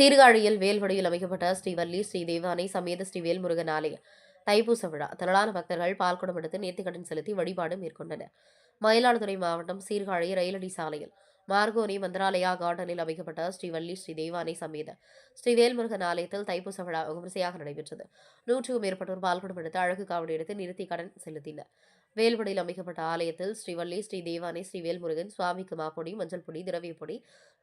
சீர்காழியில் வேல்வடியில் அமைக்கப்பட்ட ஸ்ரீவல்லி ஸ்ரீ தேவானை சமேத ஸ்ரீ வேல்முருகன் ஆலய தைப்பூச விழா. திரளான பக்தர்கள் பால்குடம் எடுத்து நேர்த்திக்கடன் செலுத்தி வழிபாடு மேற்கொண்டனர். மயிலாடுதுறை மாவட்டம் சீர்காழி ரயிலடி சாலையில் மார்கோனி மந்திராலயா கார்டனில் அமைக்கப்பட்ட ஸ்ரீவல்லி ஸ்ரீ தேவானை சமேத ஸ்ரீ வேல்முருகன் ஆலயத்தில் தைப்பூச விழா விமரிசையாக நடைபெற்றது. 100க்கும் மேற்பட்டோர் பால்குடம் எடுத்து அழகு காவடி எடுத்து நிறுத்தி கடன் செலுத்தினர். வேல்வடியில் அமைக்கப்பட்ட ஆலயத்தில் ஸ்ரீவல்லி ஸ்ரீ தேவானை ஸ்ரீ வேல்முருகன் சுவாமிக்கு மாப்பொடி, மஞ்சள் பொடி, திரவியப்பொடி,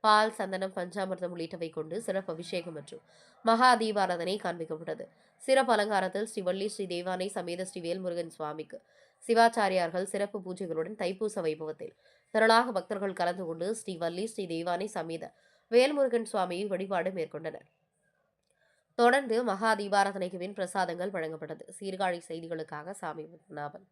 பால், சந்தனம், பஞ்சாமிர்தம் உள்ளிட்டவை கொண்டு சிறப்பு அபிஷேகம் மற்றும் மகா தீபாராதனை காண்பிக்கப்பட்டது. சிறப்பு அலங்காரத்தில் ஸ்ரீவல்லி ஸ்ரீ தேவானை சமேத ஸ்ரீ வேல்முருகன் சுவாமிக்கு சிவாச்சாரியார்கள் சிறப்பு பூஜைகளுடன் தைப்பூச வைபவத்தில் திரளாக பக்தர்கள் கலந்து கொண்டு ஸ்ரீவல்லி ஸ்ரீ தேவானை சமேத வேல்முருகன் சுவாமியை வழிபாடு மேற்கொண்டனர். தொடர்ந்து மகா தீபாராதனைக்கு பின் பிரசாதங்கள் வழங்கப்பட்டது. சீர்காழி செய்திகளுக்காக சாமி பத்மநாபன்.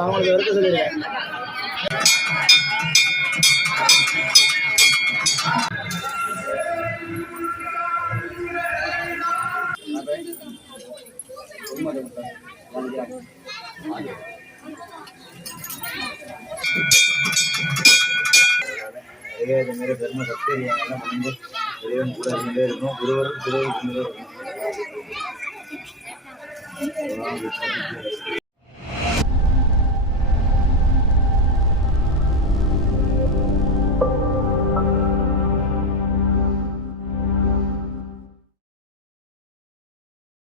அவங்களுக்கு எடுத்து சொல்லிடுறேன். मेरे घर में सबसे पूरा गुरुवार